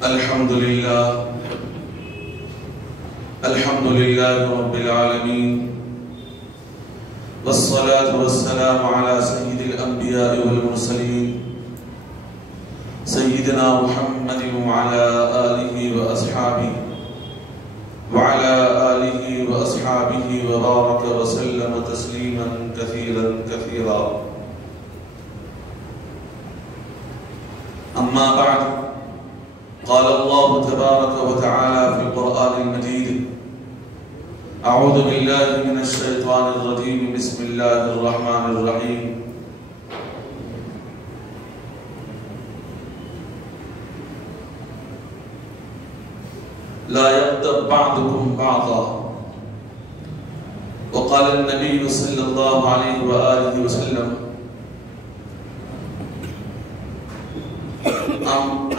الحمد لله رب العالمين والصلاة والسلام على سيد الأنبياء والمرسلين سيدنا محمد وعلى آله وأصحابه وبارك وسلم تسليما كثيرا أما بعد قال الله تبارك وتعالى في القرآن المجيد أعوذ بالله من الشيطان الرجيم بسم الله الرحمن الرحيم لا يغتب بعضكم بعضا وقال النبي صلى الله عليه وآله وسلم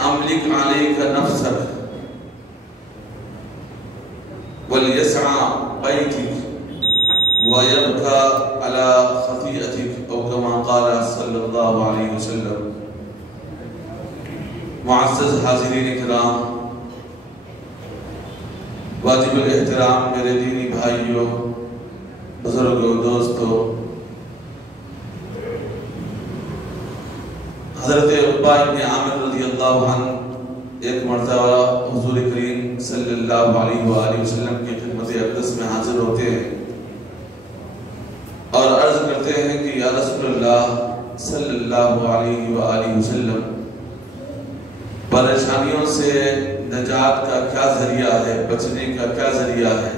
أملك عليك نفسك وليسعى بيتك ويبكى على خطيئتك أو كما قال صلى الله عليه وسلم. معزز حاضرین کرام، واجب الاحترام میرے دینی بھائیوں، بزرگوں، دوستوں، حضرت عقبہ بن عامر رضی اللہ عنہ ایک مرتبہ حضور کریم صلی اللہ علیہ وآلہ وسلم کی خدمت اقدس میں حاضر ہوتے ہیں اور عرض کرتے ہیں کہ یا رسول اللہ صلی اللہ علیہ وآلہ وسلم، پریشانیوں سے نجات کا کیا ذریعہ ہے، بچنے کا کیا ذریعہ ہے،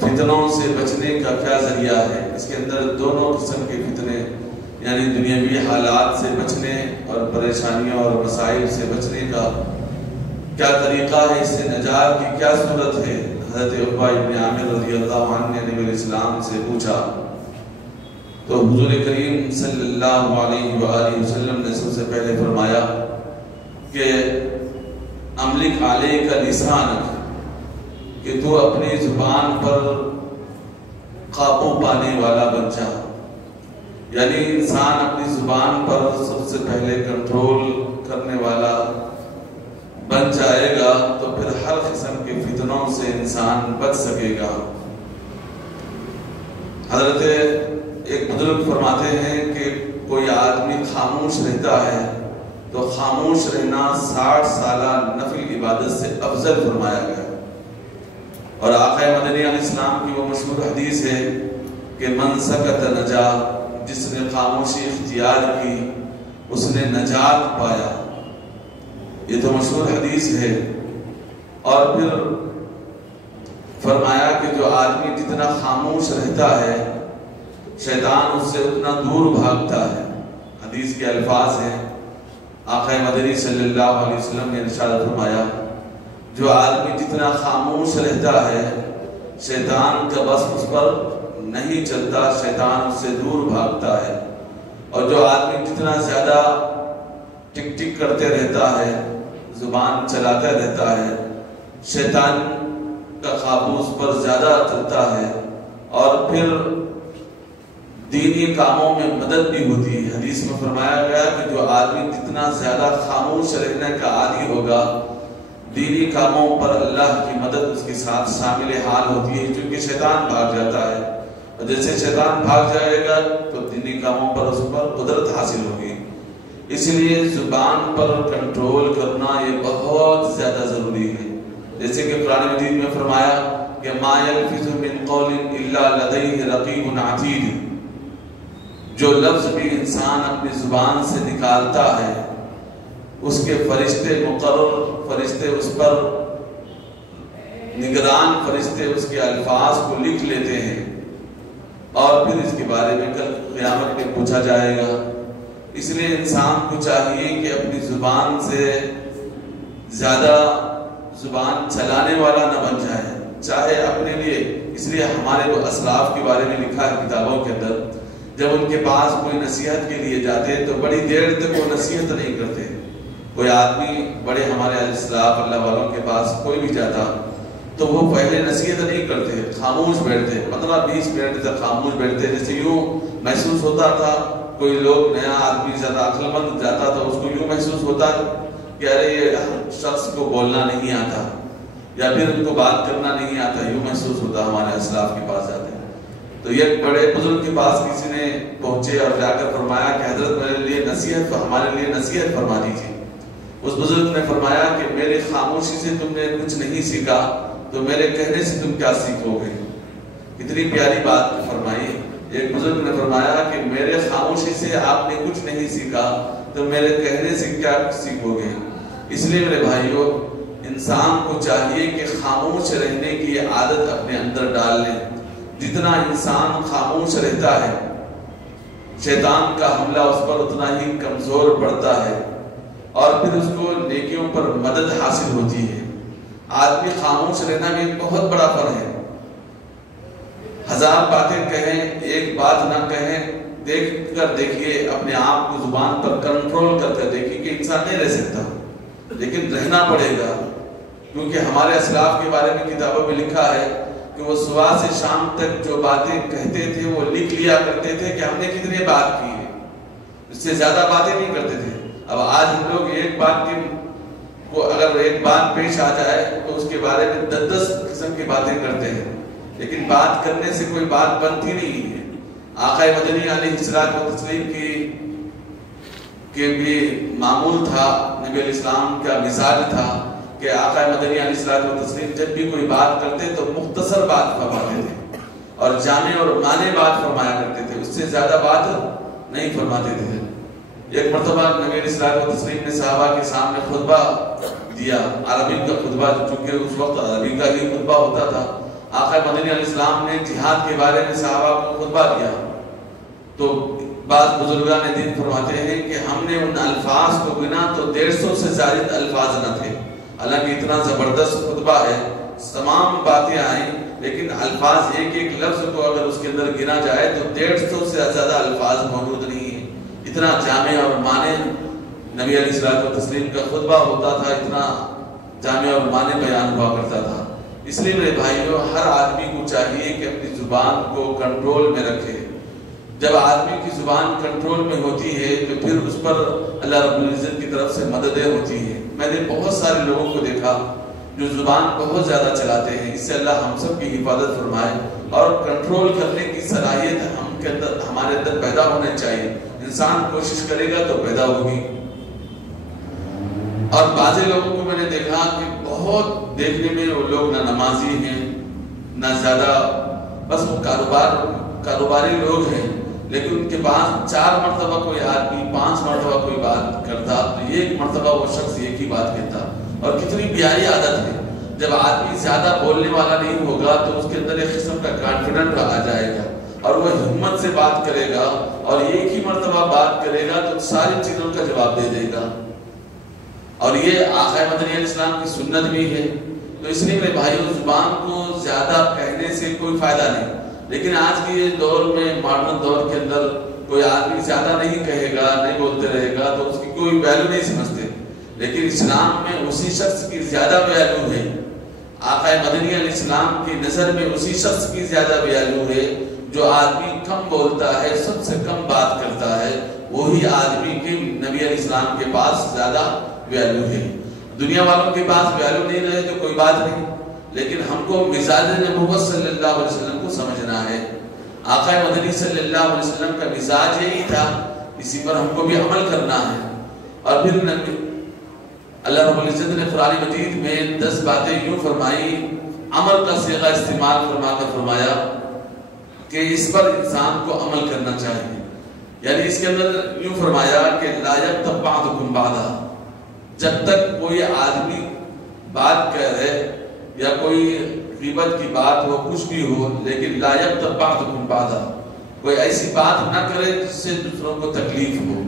فتنوں سے بچنے کا کیا ذریعہ ہے؟ اس کے اندر دونوں قسم کے فتنے، یعنی دنیاوی حالات سے بچنے اور پریشانیوں اور مسائل سے بچنے کا کیا طریقہ ہے، اس سے نجات کی کیا صورت ہے؟ حضرت عقبہ بن عامر رضی اللہ عنہ نے نبی الاسلام سے پوچھا تو حضور کریم صلی اللہ علیہ وآلہ وسلم نے سب سے پہلے فرمایا کہ املک علیک لسانک، کہ تو اپنی زبان پر قابو پانے والا بن جا. یعنی انسان اپنی زبان پر سب سے پہلے کنٹرول کرنے والا بن جائے گا تو پھر ہر قسم کے فتنوں سے انسان بچ سکے گا. حضرت ایک بزرگ فرماتے ہیں کہ کوئی آدمی خاموش رہتا ہے تو خاموش رہنا 60 سالہ نفل عبادت سے افضل فرمایا گیا. اور آقا مدنی علیہ السلام کی وہ مشہور حدیث ہے کہ من سکت نجا، جس نے خاموشی اختیار کی اس نے نجات پایا. یہ تو مشہور حدیث ہے. اور پھر فرمایا کہ جو آدمی جتنا خاموش رہتا ہے شیطان اس سے اتنا دور بھاگتا ہے. حدیث کے الفاظ ہیں، آقا مدنی صلی اللہ علیہ وسلم نے ارشاد فرمایا جو آدمی جتنا خاموش رہتا ہے شیطان کا بس اس پر نہیں چلتا، شیطان اس سے دور بھاگتا ہے. اور جو آدمی جتنا زیادہ ٹک ٹک کرتے رہتا ہے، زبان چلاتا رہتا ہے، شیطان کا قابو اس پر زیادہ چلتا ہے. اور پھر دینی کاموں میں مدد بھی ہوتی ہے. حدیث میں فرمایا گیا کہ جو آدمی جتنا زیادہ خاموش رہنے کا عادی ہوگا دینی کاموں پر اللہ کی مدد اس کے ساتھ شامل حال ہوتی ہے، کیونکہ شیطان بھاگ جاتا ہے. اور جیسے شیطان بھاگ جائے گا تو دینی کاموں پر اس پر قدرت حاصل ہوگی. اس لیے زبان پر کنٹرول کرنا یہ بہت زیادہ ضروری ہے. جیسے کہ قرآن مجید میں فرمایا کہ ما یلفظ من قول الا لدیہ رقیب عتید، جو لفظ بھی انسان اپنی زبان سے نکالتا ہے اس کے فرشتے مقرر، فرشتے اس پر نگران، فرشتے اس کے الفاظ کو لکھ لیتے ہیں اور پھر اس کے بارے میں کل قیامت میں پوچھا جائے گا. اس لیے انسان کو چاہیے کہ اپنی زبان سے زیادہ زبان چلانے والا نہ بن جائے، چاہے اپنے لیے. اس لیے ہمارے وہ اسلاف کے بارے میں لکھا ہے کتابوں کے اندر، جب ان کے پاس کوئی نصیحت کے لیے جاتے تو بڑی دیر تک وہ نصیحت نہیں کرتے. کوئی آدمی بڑے ہمارے اسلاف اللہ والوں کے پاس کوئی بھی جاتا تو وہ پہلے نصیحت نہیں کرتے، خاموش بیٹھتے، 15-20 منٹ تک خاموش بیٹھتے، جیسے یوں محسوس ہوتا تھا کوئی لوگ نیا آدمی زیادہ عقل مند جاتا تھا اس کو یوں محسوس ہوتا کہ ارے یہ شخص کو بولنا نہیں آتا یا پھر ان کو بات کرنا نہیں آتا، یوں محسوس ہوتا ہمارے اسلاف کے پاس جاتے ہیں۔ تو یہ بڑے بزرگ کے پاس کسی نے پہنچے اور جا کر فرمایا کہ حضرت میرے لیے نصیحت، ہمارے لیے نصیحت فرما دیجیے۔ اس بزرگ نے فرمایا کہ میرے خاموشی سے تم نے کچھ نہیں سیکھا تو میرے کہنے سے تم کیا سیکھو گے؟ اتنی پیاری بات فرمائی۔ ایک بزرگ نے فرمایا کہ میرے خاموشی سے آپ نے کچھ نہیں سیکھا تو میرے کہنے سے کیا سیکھو گے؟ اس لیے میرے بھائیوں، انسان کو چاہیے کہ خاموش رہنے کی عادت اپنے اندر ڈال لیں۔ جتنا انسان خاموش رہتا ہے شیطان کا حملہ اس پر اتنا ہی کمزور پڑتا ہے اور پھر اس کو نیکیوں پر مدد حاصل ہوتی ہے۔ آدمی خاموش رہنا بھی ایک بہت بڑا فن ہے۔ 1000 باتیں کہیں، ایک بات نہ کہیں، دیکھ کر دیکھیے، اپنے آپ کو زبان پر کنٹرول کر کر دیکھیے کہ انسان نہیں رہ سکتا، لیکن رہنا پڑے گا، کیونکہ ہمارے اسلاف کے بارے میں کتابوں میں لکھا ہے کہ وہ صبح سے شام تک جو باتیں کہتے تھے وہ لکھ لیا کرتے تھے کہ ہم نے کتنے بات کی ہے، اس سے زیادہ باتیں نہیں کرتے تھے۔ اب آج ہم لوگ ایک بات کی کو اگر ایک بات پیش آ جائے تو اس کے بارے میں 10 قسم کی باتیں کرتے ہیں، لیکن بات کرنے سے کوئی بات بنتی نہیں ہے۔ آقا مدنی علیہ الصلوۃ والتسلیم کی بھی معمول تھا، نبی علیہ السلام کا مزاج تھا کہ آقا مدنی علیہ الصلوۃ والتسلیم جب بھی کوئی بات کرتے تو مختصر بات فرماتے تھے اور جامع اور معنی بات فرمایا کرتے تھے، اس سے زیادہ بات نہیں فرماتے تھے۔ ایک مرتبہ نبی علیہ الصلوۃ والتسلیم نے صحابہ کے سامنے خطبہ دیا، عربی کا خطبہ، چونکہ اس وقت عربی کا ہی خطبہ ہوتا تھا۔ آقا مدنی علیہ السلام نے جہاد کے بارے میں صحابہ کو خطبہ دیا تو بعض بزرگان دین فرماتے ہیں کہ ہم نے ان الفاظ کو گنا تو 150 سے زائد الفاظ نہ تھے، حالانکہ اتنا زبردست خطبہ ہے، تمام باتیں آئیں، لیکن الفاظ ایک ایک لفظ کو اگر اس کے اندر گنا جائے تو 150 سے زیادہ الفاظ موجود نہیں ہیں۔ اتنا جامع اور معنی نبی علیہ الصلوۃ والتسلیم کا خطبہ ہوتا تھا، اتنا جامع اور معنی بیان ہوا کرتا تھا۔ اس لیے میرے بھائیوں، ہر آدمی کو چاہیے کہ اپنی زبان کو کنٹرول میں رکھے۔ جب آدمی کی زبان کنٹرول میں ہوتی ہے تو پھر اس پر اللہ رب العزت کی طرف سے مددیں ہوتی ہیں۔ میں نے بہت سارے لوگوں کو دیکھا جو زبان بہت زیادہ چلاتے ہیں، اس سے اللہ ہم سب کی حفاظت فرمائے، اور کنٹرول کرنے کی صلاحیت ہمارے اندر پیدا ہونا چاہیے۔ انسان کوشش کرے گا تو پیدا ہوگی۔ اور بعض لوگوں کو میں نے دیکھا کہ بہت دیکھنے میں وہ لوگ نہ نمازی ہیں نہ زیادہ، بس وہ کاروباری لوگ ہیں، لیکن ان کے پاس 4 مرتبہ کوئی آدمی 5 مرتبہ کوئی بات کرتا تو 1 مرتبہ وہ شخص ایک ہی بات کہتا۔ اور کتنی پیاری عادت ہے، جب آدمی زیادہ بولنے والا نہیں ہوگا تو اس کے اندر ایک قسم کا کانفیڈنٹ آ جائے گا اور وہ ہمت سے بات کرے گا اور ایک ہی مرتبہ بات کرے گا تو ساری چیزوں کا جواب دے دے گا۔ اور یہ آقا مدنی علیہ السلام کی سنت بھی ہے۔ تو اس لیے میرے بھائیوں، زبان کو زیادہ کہنے سے کوئی فائدہ نہیں، لیکن آج کے دور میں، ماڈرن دور کے اندر، کوئی آدمی زیادہ نہیں کہے گا، نہیں بولتے رہے گا تو اس کی کوئی ویلیو نہیں سمجھتے، لیکن اسلام میں اسی شخص کی زیادہ ویلیو ہے۔ آقا مدنی علیہ السلام کی نظر میں اسی شخص کی زیادہ ویلیو ہے جو آدمی کم بولتا ہے، سب سے کم بات کرتا ہے، وہی آدمی کی نبی علیہ السلام کے پاس زیادہ ویلیو ہے۔ دنیا والوں کے پاس ویلیو نہیں رہے تو کوئی بات نہیں، لیکن ہم کو مزاج نبوت صلی اللہ علیہ وسلم کو سمجھنا ہے۔ آقا مدنی صلی اللہ علیہ وسلم کا مزاج یہی تھا، اسی پر ہم کو بھی عمل کرنا ہے۔ اور پھر اللہ رب العزت نے قرآن مجید میں 10 باتیں یوں فرمائی، عمل کا صیغہ استعمال فرما کر فرمایا کہ اس پر انسان کو عمل کرنا چاہیے۔ یعنی اس کے اندر یوں فرمایا کہ لا یغتب بعضکم بعضا، جب تک کوئی آدمی بات کہے یا کوئی غیبت کی بات ہو، کچھ بھی ہو، لیکن لا یغتب بعضکم بعضا، کوئی ایسی بات نہ کرے جس سے دوسروں کو تکلیف ہو۔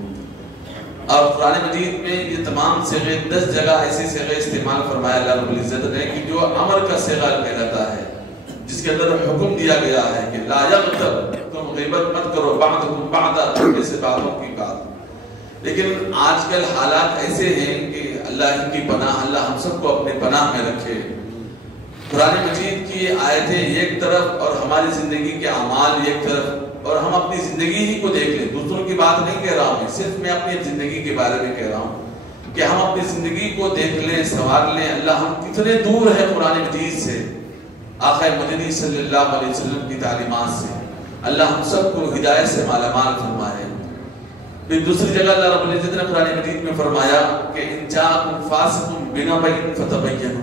اور قرآن مجید میں یہ تمام صیغے 10 جگہ ایسے صیغے استعمال فرمایا اللہ رب العزت نے کہ جو امر کا صیغہ کہلاتا ہے، جس کے اندر حکم دیا گیا ہے کہ لا یغتب، تم غیبت مت کرو، بعضکم بعضا، ایسے باتوں کی بات۔ لیکن آج کل حالات ایسے ہیں کہ اللہ کی پناہ، اللہ ہم سب کو اپنے پناہ میں رکھے۔ قرآن مجید کی آیتیں ایک طرف اور ہماری زندگی کے اعمال ایک طرف، اور ہم اپنی زندگی ہی کو دیکھ لیں، دوسروں کی بات نہیں کہہ رہا ہوں، صرف میں اپنی زندگی کے بارے میں کہہ رہا ہوں۔ کہ ہم اپنی زندگی کو دیکھ لیں، سنوار لیں، اللہ ہم کتنے دور ہیں قرآن مجید سے، آقا مدنی صلی اللہ علیہ وسلم کی تعلیمات سے۔ اللہ ہم سب کو ہدایت سے مالا مال فرمائے۔ پھر دوسری جگہ اللہ رب العزت نے قرآن مجید میں فرمایا کہ ان جاءکم فاسق بنبأ فتبینوا،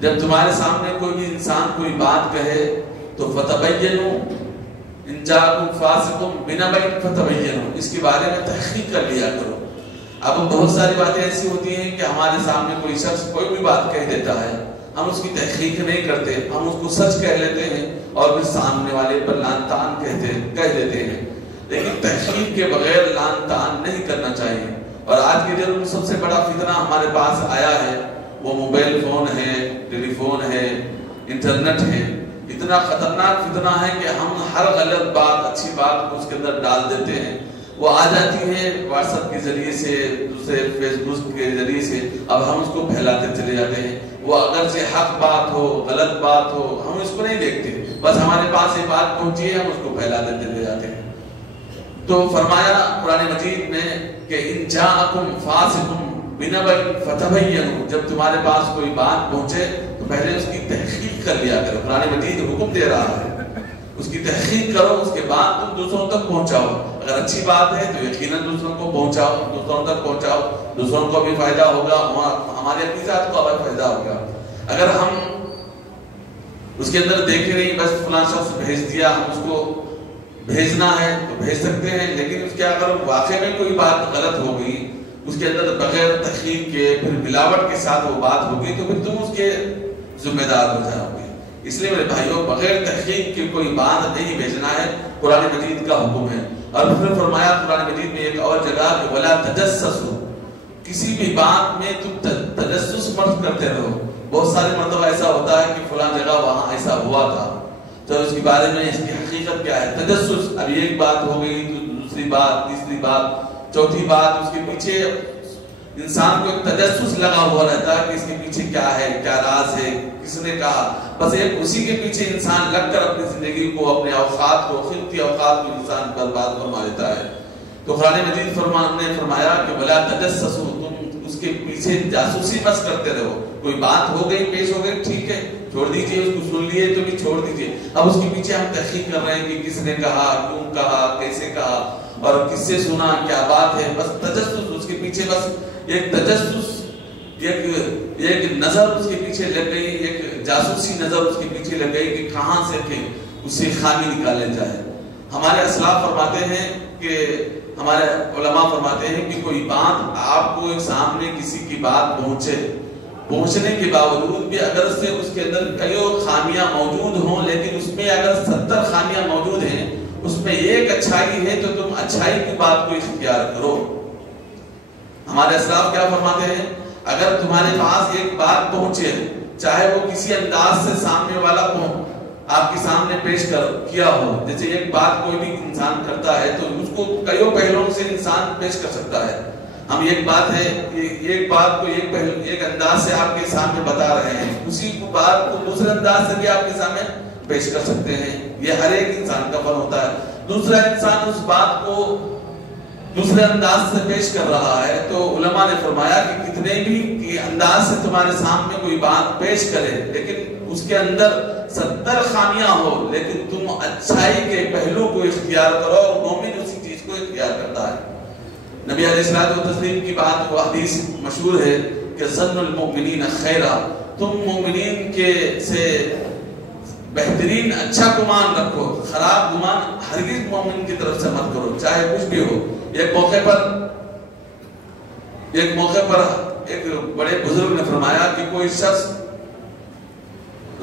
جب تمہارے سامنے کوئی بھی انسان کوئی بات کہے تو فتبینوا، ان جاءکم فاسق بنبأ فتبینوا، اس کے بارے میں تحقیق کر لیا کرو۔ اب بہت ساری باتیں ایسی ہوتی ہیں کہ ہمارے سامنے کوئی شخص کوئی بھی بات کہہ دیتا ہے، ہم اس کی تحقیق نہیں کرتے، ہم اس کو سچ کہہ لیتے ہیں اور پھر سامنے والے پر لعن طعن کہہ دیتے ہیں، لیکن تحقیق کے بغیر لعن طعن نہیں کرنا چاہیے۔ اور آج کے دن میں سب سے بڑا فتنہ ہمارے پاس آیا ہے وہ موبائل فون ہے، ٹیلی فون ہے، انٹرنیٹ ہے۔ اتنا خطرناک فتنہ ہے کہ ہم ہر غلط بات اچھی بات کو اس کے اندر ڈال دیتے ہیں، وہ آ جاتی ہے واٹس ایپ کے ذریعے سے، دوسرے فیس بک کے ذریعے سے، اب ہم اس کو پھیلاتے چلے جاتے ہیں۔ وہ اگر سے حق بات ہو، غلط بات ہو، ہم اس کو نہیں دیکھتے، بس ہمارے پاس یہ بات پہنچی ہے، ہم اس کو پھیلاتے چلے جاتے ہیں۔ تو فرمایا قرآن مجید میں کہ ان جاءکم فاسق بنبأ فتبینوا، جب تمہارے پاس کوئی بات پہنچے تو پہلے اس کی تحقیق کر لیا کرو۔ قرآن مجید حکم دے رہا ہے اس کی تحقیق کرو، اس کے بعد تم دوسروں تک پہنچاؤ۔ اگر اچھی بات ہے تو یقیناً دوسروں کو پہنچاؤ، دوسروں تک پہنچاؤ، دوسروں کو بھی فائدہ ہوگا، ہمارے اپنی ذات کو بھی فائدہ ہوگا۔ اگر ہم اس کے اندر دیکھے نہیں، بس فلاں شخص بھیج دیا، ہم اس کو بھیجنا ہے تو بھیج سکتے ہیں، لیکن اس کے اگر واقع میں کوئی بات غلط ہو گئی، اس کے اندر بغیر تحقیق کے پھر ملاوٹ کے ساتھ وہ بات ہو گئی، تو پھر تم اس کے ذمہ دار ہو جاؤ گے۔ اس لیے میرے بھائیوں، بغیر تحقیق کے کوئی بات نہیں بھیجنا ہے، قرآن مجید کا حکم ہے۔ اور پھر فرمایا قرآن مجید میں ایک اور جگہ کہ وَلَا تَجَسَّسُوا، کسی بھی بات میں تم تجسس مت کرتے رہو۔ بہت سارے مرتبہ ایسا ہوتا ہے کہ فلاں جگہ وہاں ایسا ہوا تھا، تو اس کے بارے میں اس کی حقیقت کیا ہے؟ تجسس، ابھی ایک بات ہو گئی تو دوسری بات، تیسری بات، چوتھی بات، اس کے پیچھے انسان کو ایک تجسس لگا ہوا رہتا ہے کہ اس کے پیچھے کیا ہے، کیا راز ہے، کس نے کہا، بس ایک اسی کے پیچھے انسان لگ کر اپنی زندگی کو، اپنے اوقات کو، قیمتی اوقات کو انسان برباد فرما دیتا ہے۔ تو قرآن مجید نے فرمایا کہ وَلَا تَجَسَّسُوا، تم اس کے پیچھے جاسوسی بس کرتے رہو۔ کوئی بات ہو گئی، پیش ہو گئی، ٹھیک ہے، چھوڑ دیجئے، اس کو سن لیے تو بھی چھوڑ دیجئے۔ اب اس کے پیچھے ہم تحقیق کر رہے ہیں کہ کس نے کہا، کیوں کہا، کیسے کہا اور کس سے سنا، کیا بات ہے، بس تجسس، اس کے پیچھے بس ایک تجسس، ایک نظر اس کے پیچھے لگ گئی، ایک جاسوسی نظر اس کے پیچھے لگ گئی کہ کہاں سے کہ اس سے خامی نکالے جائے۔ ہمارے اسلاف فرماتے ہیں کہ ہمارے علماء فرماتے ہیں کہ کوئی بات آپ کو ایک سامنے کسی کی بات پہنچنے کے باوجود بھی اگر سے اس کے اندر کئی خامیاں موجود ہوں، لیکن اس میں اگر 70 خامیاں موجود ہیں، اس میں ایک اچھائی ہے، تو تم اچھائی کی بات کو اختیار کرو۔ ہمارے اسلاف کیا فرماتے ہیں؟ اگر تمہارے پاس ایک بات پہنچے، چاہے وہ کسی انداز سے سامنے والا آپ کے سامنے پیش کیا ہو، جیسے ایک بات کوئی بھی انسان کرتا ہے تو اس کو کئی پہلوؤں سے انسان پیش کر سکتا ہے۔ ہم ایک بات ہے، ایک بات کو ایک انداز سے آپ کے سامنے بتا رہے ہیں، اسی بات کو دوسرے انداز سے بھی آپ کے سامنے پیش کر سکتے ہیں، یہ ہر ایک انسان کا فن ہوتا ہے۔ دوسرا انسان اس بات کو دوسرے انداز سے پیش کر رہا ہے، تو علماء نے فرمایا کہ کتنے بھی انداز سے تمہارے سامنے کوئی بات پیش کرے، لیکن اس کے اندر 70 خامیاں ہو، لیکن تم اچھائی کے پہلو کو اختیار کرو، اور مومن اسی چیز کو اختیار کرتا ہے۔ نبی علیہ الصلوۃ والتسلیم کی بات وہ حدیث مشہور ہے کہ ظن المؤمنین خیرا، تم مومنین کے سے بہترین اچھا گمان رکھو، خراب گمان ہرگز مومن کی طرف سے مت کرو، چاہے کچھ بھی ہو۔ ایک موقع پر ایک بڑے بزرگ نے فرمایا کہ کوئی شخص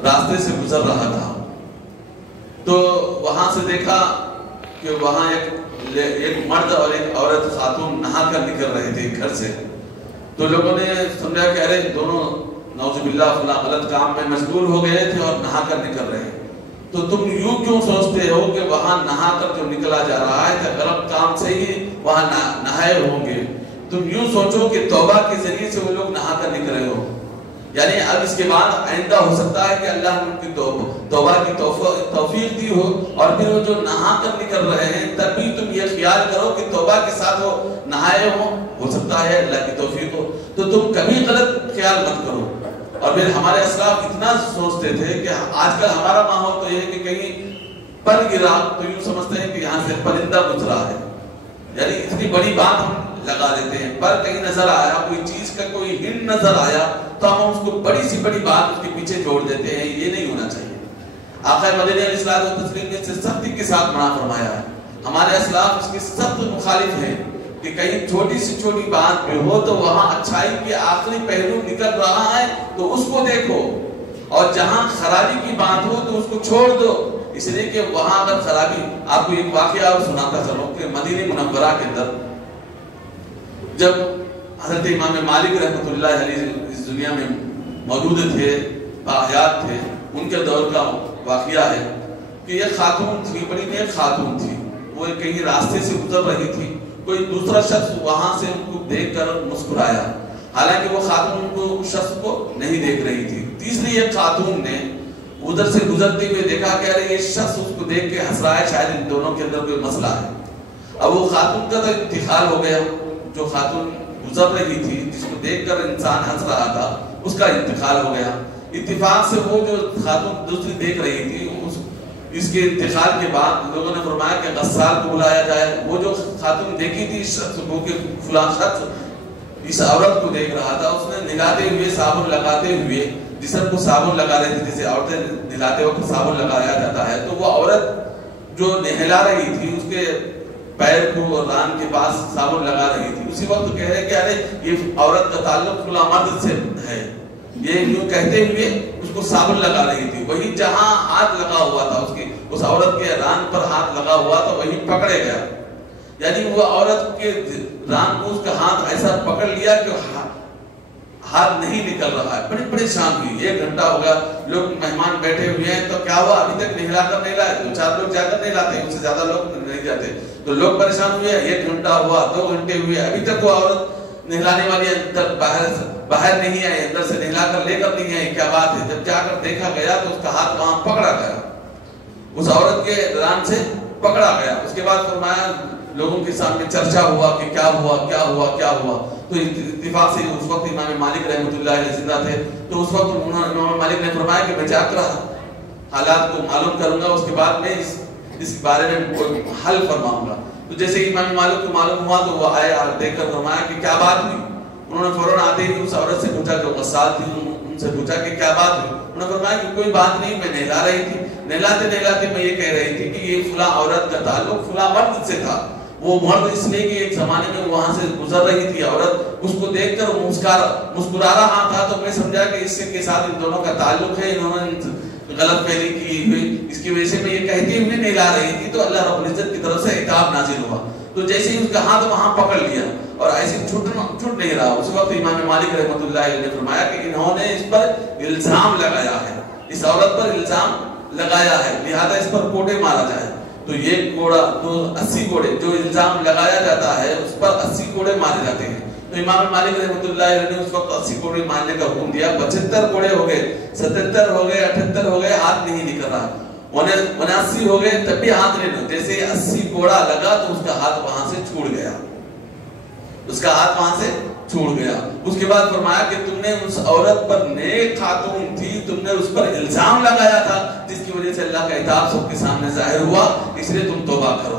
راستے سے گزر رہا تھا، تو وہاں سے دیکھا کہ وہاں ایک مرد اور ایک عورت خاتون نہا کر نکل رہے تھے گھر سے، تو لوگوں نے سمجھا کہ ارے دونوں نعوذ باللہ فلاں غلط کام میں مشغول ہو گئے تھے اور نہا کر نکل رہے ہیں، تو تم یوں کیوں سوچتے ہو کہ وہاں نہا کر جو نکلا جا رہا ہے کہ غلط کام سے ہی وہاں نہائے ہوں گے، تم یوں سوچو کہ توبہ کے ذریعے سے وہ لوگ نہا کر نکلے ہو۔ یعنی اب اس کے بعد آئندہ ہو سکتا ہے کہ اللہ نے ان کی توبہ کی توفیق دی ہو، اور پھر وہ جو نہا کر نکل رہے ہیں تب بھی تم یہ خیال کرو کہ توبہ کے ساتھ وہ نہائے ہو سکتا ہے اللہ کی توفیق ہو، تو تم کبھی غلط خیال مت کرو۔ اور پھر ہمارے اسلاف اتنا سوچتے تھے کہ آج کل ہمارا ماحول تو یہ ہے کہ کہیں پر گرا تو یوں سمجھتے ہیں کہ یہاں سے پرندہ گزرا ہے، یعنی اتنی بڑی بات ہم لگا دیتے ہیں۔ پر کہیں نظر آیا، کوئی چیز کا کوئی ہنٹ نظر آیا تو ہم اس کو بڑی سی بڑی بات اس کے پیچھے جوڑ دیتے ہیں، یہ نہیں ہونا چاہیے۔ آقا مدنی علیہ الصلوۃ والتسلیم نے اسے سختی کے ساتھ منع فرمایا ہے۔ ہمارے اسلاف اس کے سخت مخالف ہیں کہ کہیں چھوٹی سی چھوٹی بات پہ ہو تو وہاں اچھائی کے آخری پہلو نکل رہا ہے تو اس کو دیکھو، اور جہاں خرابی کی بات ہو تو اس کو چھوڑ دو، اس لیے کہ وہاں اگر خرابی، آپ کو ایک واقعہ اور سناتا چلوں کہ مدینہ منورہ کے اندر جب حضرت امام مالک رحمۃ اللہ علیہ اس دنیا میں موجود تھے، باحیات تھے، ان کے دور کا واقعہ ہے کہ ایک خاتون تھی، بڑی نیک خاتون تھی، وہ کہیں راستے سے گزر رہی تھی، کوئی دوسرا شخص وہاں سے ان کو دیکھ کر مسکرایا، حالانکہ وہ خاتون ان کو شخص کو نہیں دیکھ رہی تھی۔ تیسری ایک خاتون نے ادھر سے گزرتے ہوئے دیکھا کہ ارے یہ شخص اس کو دیکھ کے ہنس رہا ہے، شاید ان دونوں کے اندر کوئی مسئلہ ہے۔ اب وہ خاتون کا تو انتقال ہو گیا، جو خاتون گزر رہی تھی جس کو دیکھ کر انسان ہنس رہا تھا اس کا انتقال ہو گیا۔ اتفاق سے وہ جو خاتون دوسری دیکھ رہی تھی، اس کے انتقال کے بعد لوگوں نے فرمایا کہ غسال کو بلایا جائے۔ وہ جو خاتون دیکھی تھی اس شخص کو کہ فلاں شخص اس عورت کو دیکھ رہا تھا، اس نے نہلاتے ہوئے صابن لگاتے ہوئے، جسم کو صابن لگا رہی تھی جیسے عورتیں نہلاتے وقت صابن لگایا جاتا ہے، تو وہ عورت جو نہلا رہی تھی اس کے پیر کو اور ران کے پاس صابن لگا رہی تھی، اسی وقت کہہ رہے کہ ارے یہ عورت کا تعلق فلاں مرد سے ہے، یہ یوں کہتے ہوئے اس کو صابن لگا رہی تھی۔ وہی جہاں ہاتھ لگا ہوا تھا اس عورت کے ران پر ہاتھ لگا ہوا تھا وہی پکڑے گیا، یعنی وہ عورت کے ران کو اس کا ہاتھ ایسا پکڑ لیا کہ ہاتھ نہیں نکل رہا ہے۔ بڑی پریشان ہوئی، 1 گھنٹہ ہو گیا، لوگ مہمان بیٹھے ہوئے ہیں، تو کیا ہوا ابھی تک نہلا کر نہیں لائے؟ 2-4 لوگ جا کر نہیں لاتے، اس سے زیادہ لوگ نہیں جاتے، تو لوگ پریشان ہوئے، 1 گھنٹہ ہوا، 2 گھنٹے ہوئے، ابھی تک وہ عورت نہلانے والی اندر باہر نہیں آئی، اندر سے نہلا کر لے کر نہیں آئی، کیا بات ہے؟ جب جا کر دیکھا گیا تو اس کا ہاتھ وہاں پکڑا گیا، اس عورت کے ران سے پکڑا گیا۔ اس کے بعد فرمایا لوگوں کے سامنے چرچا ہوا کہ کیا ہوا کیا ہوا کیا ہوا، تو اتفاق سے اس وقت امام مالک رحمۃ اللہ علیہ زندہ تھے، تو اس وقت امام مالک نے فرمایا کہ میں جا کر حالات کو معلوم کروں گا، اس کے بعد میں اس بارے میں کوئی حل فرماؤں گا۔ تو جیسے امام مالک کو معلوم ہوا تو وہ آئے اور دیکھ کر فرمایا کہ کیا بات ہوئی؟ انہوں نے فوراً آتے ہی اس عورت سے پوچھا کہ غسال تھی، ان سے پوچھا کہ کیا بات ہوئی؟ انہوں نے فرمایا کہ کوئی بات نہیں، میں نہلا رہی تھی، نہلاتے میں یہ کہہ رہی تھی کہ یہ فلاں عورت کا تعلق فلاں مرد سے تھا، وہ مرد اس لیے کہ ایک زمانے میں وہاں سے گزر رہی تھی عورت، اس کو دیکھ کر مسکرا رہا تھا، تو میں سمجھا کہ اس کے ساتھ ان دونوں کا تعلق ہے، انہوں نے غلط فہمی کی ہوئی، اس کی وجہ سے میں یہ کہتے ہوئے نہلا رہی تھی، تو اللہ رب العزت کی طرف سے عتاب نازل ہوا، تو جیسے ہی اس کا ہاتھ وہاں پکڑ لیا اور ایسے چھوٹ نہیں رہا۔ اس وقت امام مالک رحمۃ اللہ علیہ نے فرمایا کہ انہوں نے اس پر الزام لگایا ہے، اس عورت پر الزام لگایا ہے، لہذا اس پر کوڑے مارا جائے۔ تو یہ کوڑا تو 80 کوڑے جو الزام لگایا جاتا ہے اس پر 80 کوڑے مارے جاتے ہیں۔ تو امام مالک رحمۃ اللہ علیہ نے اس وقت 80 کوڑے مارنے کا حکم دیا، 75 کوڑے ہو گئے، 77 ہو گئے، 78 ہو گئے، ہاتھ نہیں نکل رہا، 79 ہو گئے تب بھی ہاتھ نہیں نکل، جیسے 80 کوڑا لگا تو اس کا ہاتھ وہاں سے چھوٹ گیا، اس کا ہاتھ وہاں سے چھوٹ گیا۔ اس کے بعد فرمایا کہ تم نے اس عورت پر، نیک خاتون تھی، تم نے اس پر الزام لگایا تھا جس کی وجہ سے اللہ کا عتاب سب کے سامنے ظاہر ہوا، اس لیے تم توبہ کرو۔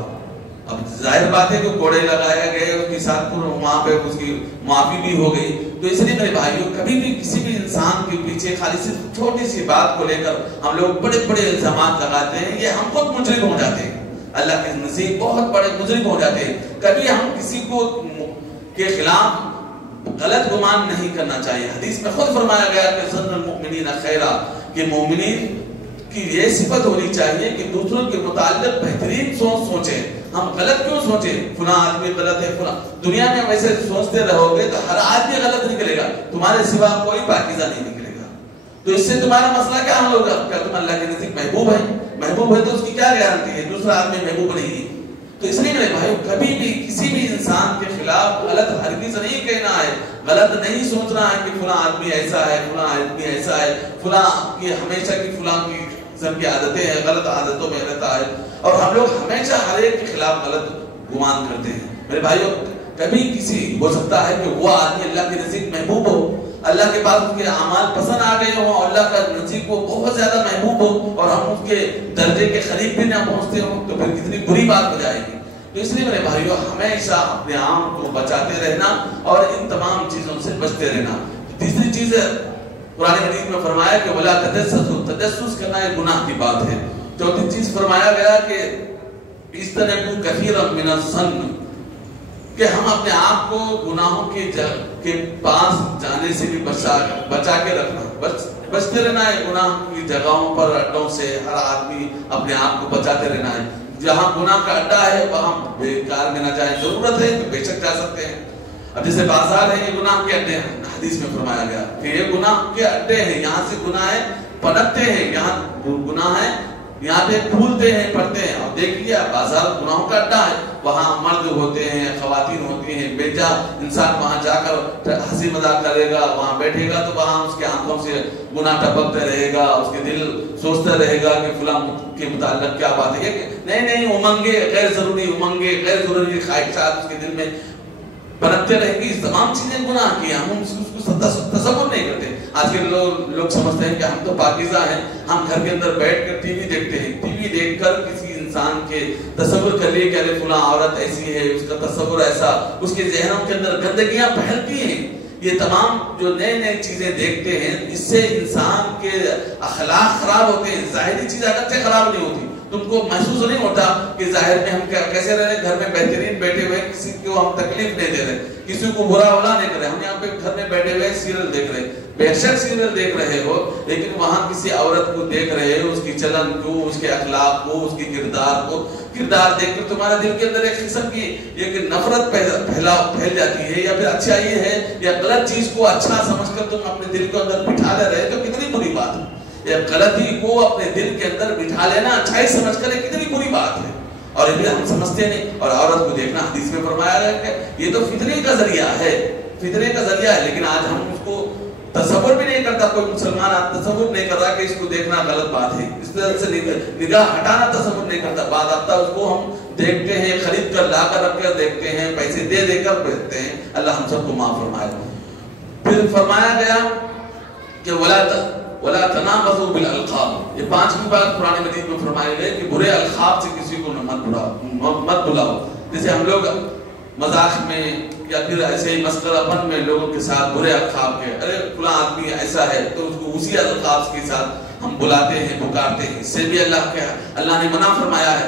اب ظاہر بات ہے کہ کوڑے لگائے گئے، اس کے ساتھ وہاں پہ اس کی معافی بھی ہو گئی۔ تو اس لیے میرے بھائیوں، کبھی بھی کسی بھی انسان کے پیچھے خالی صرف چھوٹی سی بات کو لے کر ہم لوگ بڑے بڑے الزامات لگاتے ہیں، یہ ہم خود مجرم ہو جاتے ہیں، اللہ کے نزدیک بہت بڑے مجرم ہو جاتے ہیں۔ کبھی ہم کسی کو کے خلاف غلط گمان نہیں کرنا چاہیے۔ حدیث میں خود فرمایا گیا کہ ظن المؤمنین خیرا، کہ مومنین کی یہ صفت ہونی چاہیے کہ دوسروں کے متعلق بہترین سوچیں۔ ہم غلط کیوں سوچیں؟ فلاں آدمی غلط ہے، فلاں، دنیا میں ویسے سوچتے رہو گے تو ہر آدمی غلط نکلے گا، تمہارے سوا کوئی پاکیزہ نہیں نکلے گا۔ تو اس سے تمہارا مسئلہ کیا ہوگا؟ کیا تم اللہ کے نزدیک محبوب ہے؟ محبوب ہے تو اس کی کیا گارنٹی ہے دوسرا آدمی محبوب نہیں ہے؟ تو اس لیے میرے بھائیو کبھی بھی کسی بھی انسان کے خلاف غلط ہرگز نہیں کہنا ہے، غلط نہیں سوچنا ہے کہ فلاں آدمی ایسا ہے، فلاں آدمی ایسا ہے، فلاں کی ہمیشہ کی فلاں کی قسم کی عادتیں ہیں، غلط عادتوں میں رہتا ہے، اور ہم لوگ ہمیشہ ہر ایک کے خلاف غلط گمان کرتے ہیں۔ میرے بھائیو کبھی کسی ہو سکتا ہے کہ وہ آدمی اللہ کے نزدیک محبوب ہو، اللہ کے پاس اس کے اعمال پسند آ گئے ہوں، اللہ کا نزدیک وہ بہت زیادہ محبوب ہو، اور ہم اس کے درجے کے قریب بھی نہ پہنچتے ہوں، تو پھر کتنی بری بات ہو جائے گی۔ تو اس لیے میرے بھائیو ہمیشہ اپنے آپ کو بچاتے رہنا اور ان تمام چیزوں سے بچتے رہنا۔ تیسری چیز ہے قرآن حدیث میں فرمایا کہ ولا تجسسوا، تجسس کرنا ایک گناہ کی بات ہے۔ چوتھی چیز فرمایا گیا کہ اجتنبوا کثیرا من الظن، کہ ہم اپنے آپ کو گناہوں کے پاس جانے سے بھی بچا کے رکھنا، بچتے رہنا ہے گناہ کی جگہوں پر، اڈوں سے ہر آدمی اپنے آپ کو بچاتے رہنا ہے۔ جہاں گناہ کا اڈا ہے وہاں بیکار میں نہ جائیں، ضرورت ہے تو بے شک جا سکتے ہیں۔ اب جیسے بازار ہے یہ گناہ کے اڈے ہیں، حدیث میں فرمایا گیا کہ یہ گناہ کے اڈے ہیں، یہاں سے گناہ پنپتے ہیں، یہاں گناہ ہے یہاں پہ پھولتے ہیں پڑتے ہیں۔ اور دیکھ لیا بازار گناہوں کا اڈا ہے، وہاں مرد ہوتے ہیں، خواتین ہوتی ہیں، بیجا انسان وہاں جا کر ہنسی مذاق کرے گا، وہاں بیٹھے گا تو وہاں اس کے آنکھوں سے گناہ ٹپکتے رہے گا، اس کے دل سوچتا رہے گا کہ فلاں کے متعلق کیا بات ہے، نہیں امنگیں، غیر ضروری امنگیں، غیر ضروری خواہشات اس کے دل میں پنپتے رہیں گی۔ تمام چیزیں گناہ کی، ہم اس کو تصور نہیں کرتے۔ آج کے لوگ سمجھتے ہیں کہ ہم تو پاکیزہ ہیں، ہم گھر کے اندر بیٹھ کر ٹی وی دیکھتے ہیں، ٹی وی دیکھ کر کسی انسان کے تصور کر لیے کہ ارے فلاں عورت ایسی ہے، اس کا تصور ایسا، اس کے ذہنوں کے اندر گندگیاں پھیلتی ہیں۔ یہ تمام جو نئے چیزیں دیکھتے ہیں، اس سے انسان کے اخلاق خراب ہوتے ہیں۔ ظاہری چیز اگرچہ خراب نہیں ہوتی، تم کو محسوس نہیں ہوتا کہ ظاہر میں ہم کیسے رہ رہے ہیں، گھر میں بہترین بیٹھے ہوئے، کسی کو ہم تکلیف نہیں دے رہے، کسی کو برا بھلا نہیں کر رہے، ہم یہاں پہ گھر میں بیٹھے ہوئے سیریل دیکھ رہے، بے شک سیریل دیکھ رہے ہو، لیکن وہاں کسی عورت کو دیکھ رہے ہو، اس کی چلن کو، اس کے اخلاق کو، اس کی کردار دیکھ کر تمہارے دل کے اندر ایک قسم کی ایک نفرت پھیل جاتی ہے، یا پھر اچھائی ہے یا غلط چیز کو اچھا سمجھ کر تم اپنے دل کے اندر بٹھا لے رہے، تو کتنی بری بات ہے۔ یا غلطی کو اپنے دل کے اندر بٹھا لینا اچھائی سمجھ کر کتنی بری بات ہے، اور یہ بھی ہم سمجھتے نہیں۔ اور عورت کو دیکھنا حدیث میں فرمایا ہے کہ یہ تو فطرے کا ذریعہ ہے، فطرے کا ذریعہ ہے، لیکن آج ہم اس کو تصور بھی نہیں کرتا، کوئی مسلمان تصور نہیں کر رہا کہ اس کو دیکھنا غلط بات ہے، اس طرح سے نگاہ ہٹانا تصور نہیں کرتا۔ بعد اب اس کو ہم دیکھتے ہیں، خرید کر لا کر رکھ کر دیکھتے ہیں، پیسے دے کر بیچتے ہیں۔ اللہ ہم سب کو معاف فرمائے۔ پھر فرمایا گیا کہ ولا تنابزوا بالالقاب، یہ پانچویں بات قرآن مجید میں فرمائی گئی کہ برے القاب سے کسی کو مت بلاؤ۔ جیسے ہم لوگ مذاق میں یا پھر ایسے ہی مسخرہ پن میں لوگوں کے ساتھ برے القاب کے، ارے فلاں آدمی ایسا ہے، تو اس کو اسی القاب کے ساتھ ہم بلاتے ہیں، پکارتے ہیں، اس سے بھی اللہ نے منع فرمایا ہے۔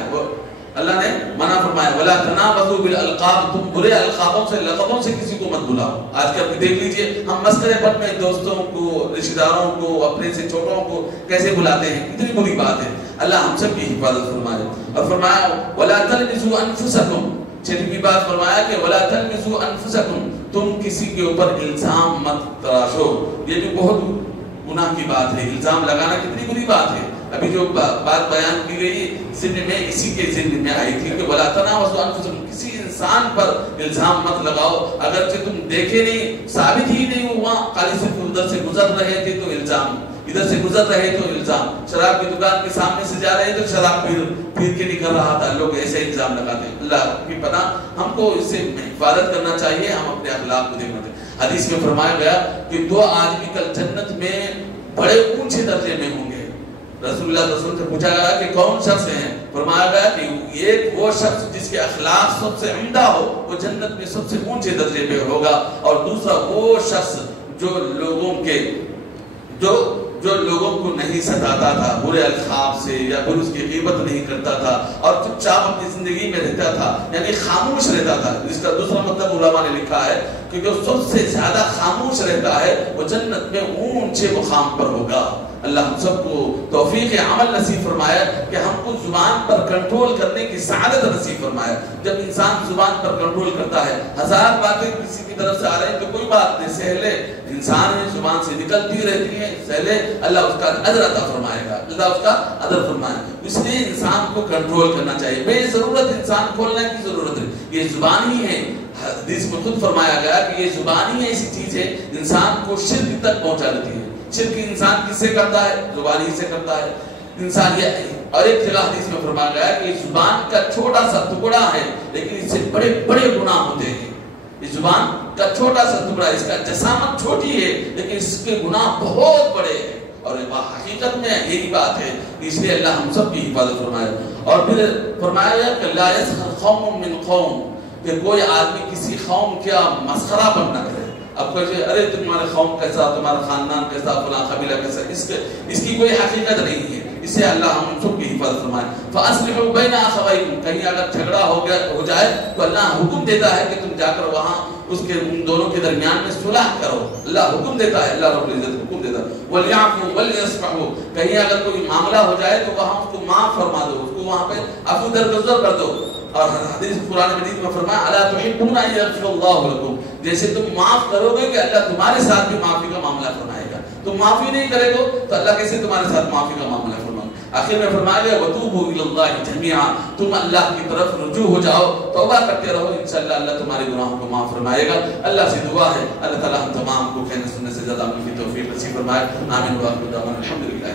اللہ نے منع فرمایا ولا تنابزوا بالالقاب، تم برے القابوں سے، لقبوں سے کسی کو مت بلاؤ۔ آج کل دیکھ لیجئے ہم مسخرے پن میں دوستوں کو، رشتہ داروں کو، اپنے سے چھوٹوں کو کیسے بلاتے ہیں، کتنی بری بات ہے۔ اللہ ہم سب کی حفاظت فرمائے۔ اور فرمایا ولا تلمزوا انفسکم، چھٹی بات فرمایا کہ ولا تلمزوا انفسکم، تم کسی کے اوپر الزام مت تراشو۔ یہ بھی بہت گناہ کی بات ہے، الزام لگانا کتنی بری بات ہے۔ ابھی جو بات بیان کی گئی ذہن میں اسی کے ذہن میں آئی تھی کہ ولا تنابزوا انفسکم، کسی انسان پر الزام مت لگاؤ، اگرچہ تم دیکھے نہیں، ثابت ہی نہیں ہوا، خالی صرف ادھر سے گزر رہے تھے تو الزام، ادھر سے گزر رہے تو الزام، شراب کی دکان کے سامنے سے جا رہے تو شراب پھر کے نکل رہا تھا، لوگ ایسے الزام لگاتے ہیں۔ اللہ کی پناہ، ہم کو اس سے حفاظت کرنا چاہیے، ہم اپنے اخلاق کو دیکھنا چاہیے۔ حدیث میں فرمایا گیا کہ دو آدمی کل جنت میں بڑے اونچے درجے میں ہوں گے۔ رسول اللہ صلی اللہ علیہ وسلم سے پوچھا گیا کہ کون شخص ہیں؟ فرمایا گیا کہ ایک وہ شخص جس کے اخلاق سب سے عمدہ ہو، وہ جنت میں سب سے اونچے درجے پہ ہوگا، اور دوسرا وہ شخص جو لوگوں کو نہیں ستاتا تھا برے القاب سے، یا پھر اس کی غیبت نہیں کرتا تھا، اور چپ چاپ اپنی زندگی میں رہتا تھا، یعنی خاموش رہتا تھا۔ اس کا دوسرا مطلب علماء نے لکھا ہے کہ جو سب سے زیادہ خاموش رہتا ہے وہ جنت میں اونچے مقام پر ہوگا۔ اللہ ہم سب کو توفیق عمل نصیب فرمایا کہ ہم کو زبان پر کنٹرول کرنے کی سعادت نصیب فرمایا۔ جب انسان زبان پر کنٹرول کرتا ہے، ہزار باتیں کسی کی طرف سے آ رہی ہیں تو کوئی بات نہیں، سہلے انسان ہے، زبان سے نکلتی رہتی ہیں، سہلے اللہ اس کا اجر عطا فرمائے گا، اللہ اس کا اجر فرمائے۔ اس لیے انسان کو کنٹرول کرنا چاہیے، بے ضرورت انسان انسان کھولنے کی ضرورت ہے. یہ زبان ہی ہے, حدیث میں خود فرمایا گیا کہ یہ زبان ہی ایسی چیز ہے انسان کو شرک تک پہنچا دیتی ہے. شرک انسان کس سے کرتا ہے؟ زبان ہی سے کرتا ہے انسان. یہ اور ایک جگہ حدیث میں فرمایا گیا کہ یہ زبان کا چھوٹا سا ٹکڑا ہے لیکن اس سے بڑے بڑے گناہ ہوتے ہیں. یہ زبان کا چھوٹا سا ٹکڑا, اس کا جسامت چھوٹی ہے لیکن اس کے گناہ بہت بڑے ہیں. اور حقیقت میں یہی بات ہے, اس لیے اللہ ہم سب کی حفاظت فرمائے. اور پھر فرمایا گیا کہ لا یسخر قوم من قوم, کہ کوئی آدمی کسی قوم کا مسخرہ بن نہ کرے. اب کوئی ارے تمہارے قوم کیسا, تمہارا خاندان کیسا, فلاں قبیلہ کیسا, اس کی کوئی حقیقت نہیں ہے. اس سے اللہ ہم سب کی حفاظت فرمائے. فاصلحوا بین اخویکم, کہیں اگر جھگڑا ہو جائے تو اللہ حکم دیتا ہے کہ تم جا کر وہاں اس کے ان دونوں کے درمیان میں صلح کرو. اللہ حکم دیتا ہے, اللہ رب العزت حکم دیتا ہے. ولیعفوا ولیصفحوا, کہیں اگر کوئی معاملہ ہو جائے تو وہاں اس کو معاف فرما دو, اس کو وہاں پہ عفو درگزر کر دو. اور حدیث قرآن مجید میں فرمایا الا تحبون ان یغفر اللہ لکم, جیسے تم معاف کرو گے کہ اللہ تمہارے ساتھ بھی معافی کا معاملہ فرمائے گا. تم معافی نہیں کرے گو تو اللہ کیسے تمہارے ساتھ معافی کا معاملہ فرمائے. آخر میں فرمایا گیا وتوبوا الی اللہ جميعا, تم اللہ کی طرف رجوع ہو جاؤ, توبہ کرتے رہو, انشاءاللہ اللہ تمہارے گناہوں کو معاف فرمائے گا. اللہ سے دعا ہے اللہ تعالی ہم تمام کو کہنے سننے سے زیادہ عمل کی توفیق نصیب فرمائے. آمین. واخر دعوانا الحمدللہ.